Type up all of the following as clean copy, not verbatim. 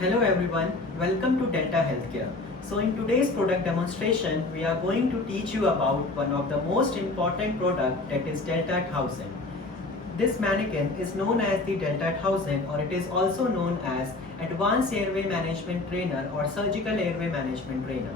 Hello everyone, welcome to Delta Healthcare. So in today's product demonstration, we are going to teach you about one of the most important product, that is DELTA1000. This mannequin is known as the DELTA1000, or it is also known as Advanced Airway Management Trainer or Surgical Airway Management Trainer.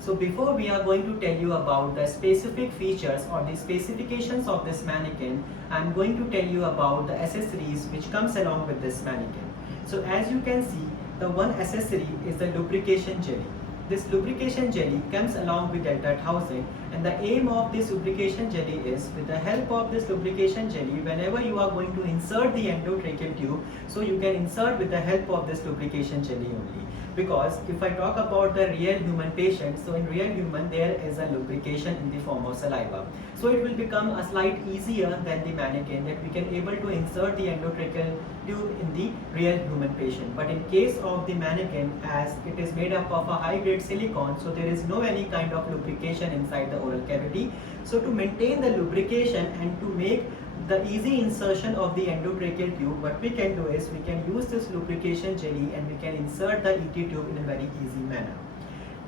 So before we are going to tell you about the specific features or the specifications of this mannequin, I am going to tell you about the accessories which comes along with this mannequin. So as you can see, the one accessory is the lubrication jelly. This lubrication jelly comes along with DELTA1000, and the aim of this lubrication jelly is, with the help of this lubrication jelly, whenever you are going to insert the endotracheal tube, so you can insert with the help of this lubrication jelly only. Because if I talk about the real human patient, so in real human there is a lubrication in the form of saliva. So it will become a slight easier than the mannequin, that we can able to insert the endotracheal tube in the real human patient. But in case of the mannequin, as it is made up of a high grade silicone, so there is no any kind of lubrication inside the oral cavity. So to maintain the lubrication and to make the easy insertion of the endotracheal tube, what we can do is we can use this lubrication jelly and we can insert the ET tube in a very easy manner.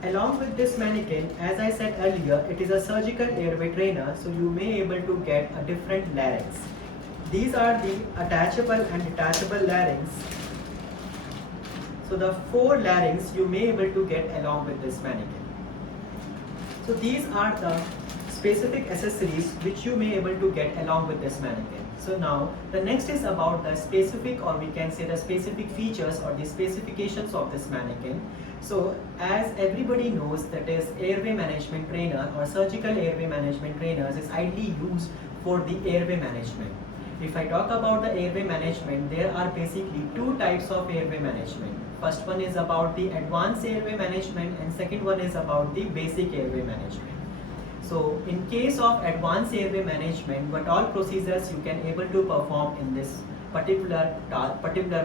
Along with this mannequin, as I said earlier, it is a surgical airway trainer, so you may able to get a different larynx. These are the attachable and detachable larynx. So the 4 larynx you may able to get along with this mannequin. So these are the specific accessories which you may able to get along with this mannequin. So now the next is about the specific, or we can say the specific features or the specifications of this mannequin. So as everybody knows, that is airway management trainer or surgical airway management trainers is ideally used for the airway management. If I talk about the airway management, there are basically 2 types of airway management. First one is about the advanced airway management, and second one is about the basic airway management. So in case of advanced airway management, what all procedures you can able to perform in this particular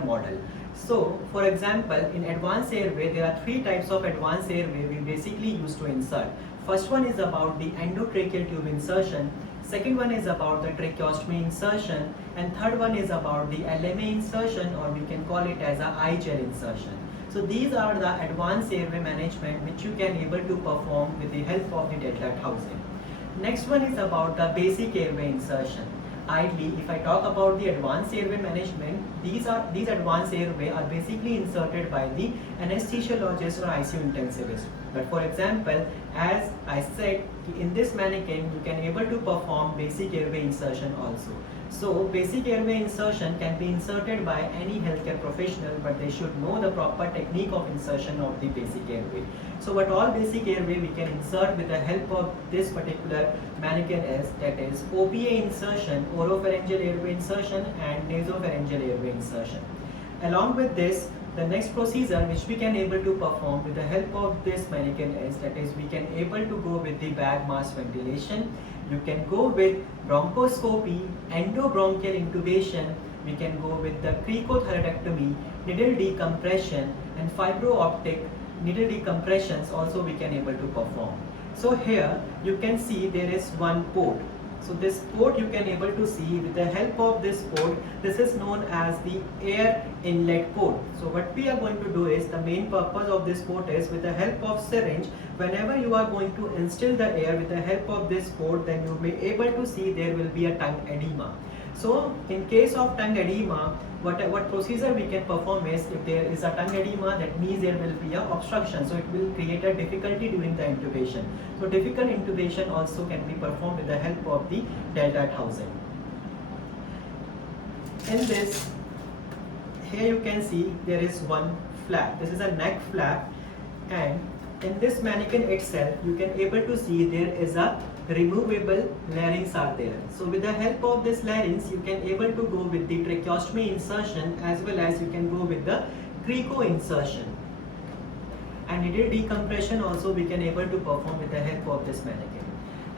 model. So for example, in advanced airway, there are 3 types of advanced airway we basically use to insert. First one is about the endotracheal tube insertion, second one is about the tracheostomy insertion, and third one is about the LMA insertion, or we can call it as a iGel insertion. So these are the advanced airway management which you can able to perform with the help of the DELTA1000. Next one is about the basic airway insertion. Ideally, if I talk about the advanced airway management, these advanced airway are basically inserted by the anesthesiologist or ICU intensivist. But for example, as I said, in this mannequin you can able to perform basic airway insertion also. So basic airway insertion can be inserted by any healthcare professional, but they should know the proper technique of insertion of the basic airway. So what all basic airway we can insert with the help of this particular mannequin is, that is OPA insertion, oropharyngeal airway insertion, and nasopharyngeal airway insertion. Along with this, the next procedure which we can able to perform with the help of this mannequin is, that is we can able to go with the bag mask ventilation. You can go with bronchoscopy, endobronchial intubation, we can go with the cricothyroidectomy, needle decompression, and fibro-optic needle decompressions also we can able to perform. So here you can see there is one port. So this port you can able to see, with the help of this port, this is known as the air inlet port. So what we are going to do is, the main purpose of this port is, with the help of syringe, whenever you are going to instill the air with the help of this port, then you may able to see there will be a tongue edema. So in case of tongue edema, what procedure we can perform is, if there is a tongue edema, that means there will be a obstruction, so it will create a difficulty during the intubation. So difficult intubation also can be performed with the help of the DELTA1000. In this, here you can see there is one flap. This is a neck flap, and in this mannequin itself you can able to see there is a removable larynx are there. So with the help of this larynx you can able to go with the tracheostomy insertion, as well as you can go with the crico insertion, and needle decompression also we can able to perform with the help of this mannequin.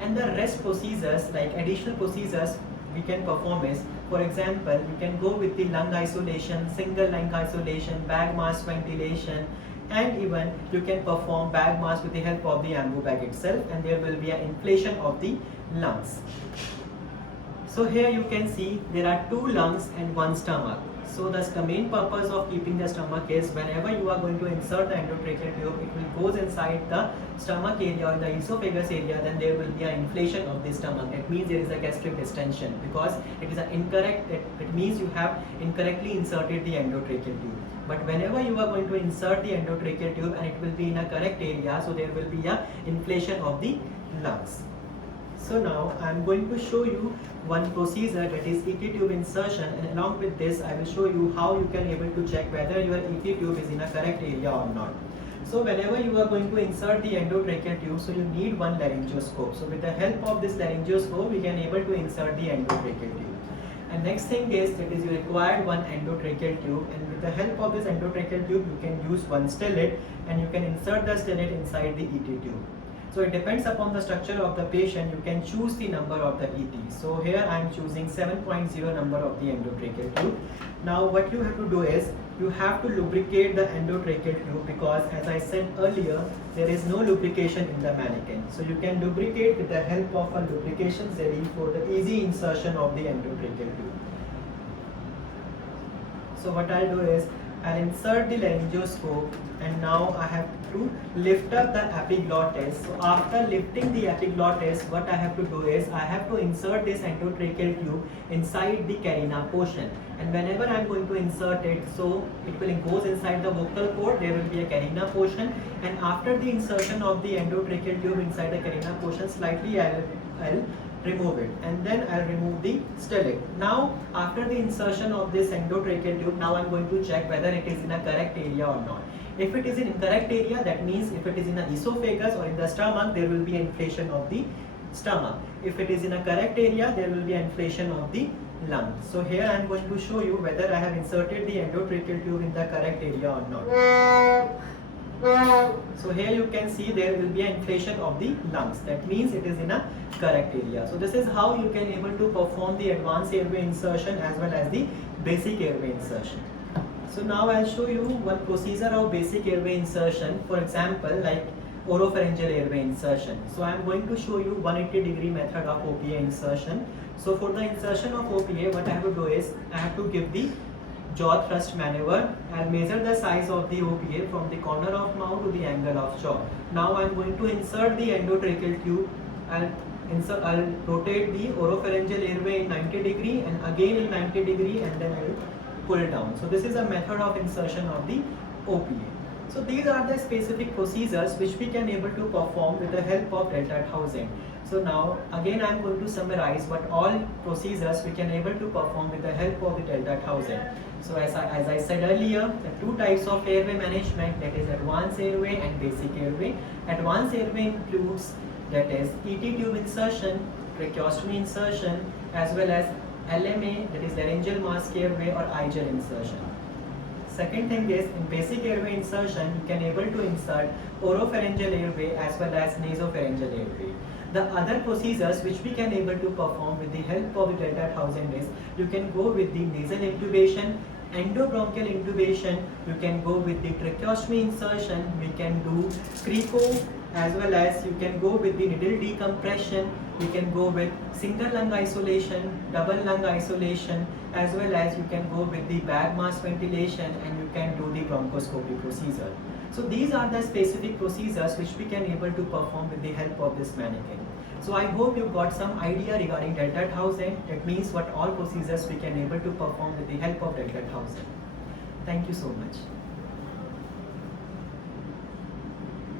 And the rest procedures, like additional procedures we can perform is, for example, you can go with the lung isolation, single lung isolation, bag mask ventilation, and even you can perform bag mask with the help of the ambu bag itself, and there will be an inflation of the lungs. So here you can see there are 2 lungs and 1 stomach. So the main purpose of keeping the stomach is whenever you are going to insert the endotracheal tube, it will goes inside the stomach area or the esophagus area, then there will be an inflation of the stomach. It means there is a gastric distension because it is an incorrect, it means you have incorrectly inserted the endotracheal tube. But whenever you are going to insert the endotracheal tube and it will be in a correct area, so there will be a inflation of the lungs. So now I am going to show you one procedure, that is ET tube insertion, and along with this I will show you how you can able to check whether your ET tube is in a correct area or not. So whenever you are going to insert the endotracheal tube, so you need one laryngoscope. So with the help of this laryngoscope, we can able to insert the endotracheal tube. And next thing is, that is you require one endotracheal tube, and with the help of this endotracheal tube, you can use one stellate and you can insert the stellate inside the ET tube. So it depends upon the structure of the patient, you can choose the number of the ET. So here I am choosing 7.0 number of the endotracheal tube. Now what you have to do is, you have to lubricate the endotracheal tube, because as I said earlier, there is no lubrication in the mannequin. So you can lubricate with the help of a lubrication jelly for the easy insertion of the endotracheal tube. So what I'll do is, I'll insert the laryngoscope, and now I have to lift up the epiglottis. So after lifting the epiglottis, what I have to do is, I have to insert this endotracheal tube inside the carina portion. And whenever I am going to insert it, so it will goes inside the vocal cord, there will be a carina portion, and after the insertion of the endotracheal tube inside the carina portion, slightly I'll remove it, and then I'll remove the stellate. Now after the insertion of this endotracheal tube, now I'm going to check whether it is in a correct area or not. If it is in incorrect area, that means if it is in the esophagus or in the stomach, there will be an inflation of the stomach. If it is in a correct area, there will be an inflation of the lung. So here I am going to show you whether I have inserted the endotracheal tube in the correct area or not. So here you can see there will be an inflation of the lungs. That means it is in a correct area. So this is how you can able to perform the advanced airway insertion as well as the basic airway insertion. So now I'll show you one procedure of basic airway insertion. For example, like oropharyngeal airway insertion. So I am going to show you 180-degree method of OPA insertion. So for the insertion of OPA, what I have to do is, I have to give the jaw thrust maneuver. I'll measure the size of the OPA from the corner of mouth to the angle of jaw. Now I'm going to insert the endotracheal tube. I'll rotate the oropharyngeal airway in 90 degree and again in 90 degree, and then I'll pull it down. So this is a method of insertion of the OPA. So these are the specific procedures which we can able to perform with the help of DELTA1000. So now again I am going to summarize what all procedures we can able to perform with the help of the DELTA1000. So as I said earlier, the two types of airway management, that is advanced airway and basic airway. Advanced airway includes, that is ET tube insertion, tracheostomy insertion, as well as LMA, that is laryngeal mask airway, or IGEL insertion. Second thing is, in basic airway insertion, you can able to insert oropharyngeal airway as well as nasopharyngeal airway. The other procedures which we can able to perform with the help of the DELTA1000 is, you can go with the nasal intubation, endobronchial intubation, you can go with the tracheostomy insertion, we can do crico, as well as you can go with the needle decompression, you can go with single lung isolation, double lung isolation, as well as you can go with the bag mask ventilation, and you can do the bronchoscopy procedure. So these are the specific procedures which we can able to perform with the help of this mannequin. So I hope you got some idea regarding DELTA1000. That means what all procedures we can able to perform with the help of DELTA1000. Thank you so much.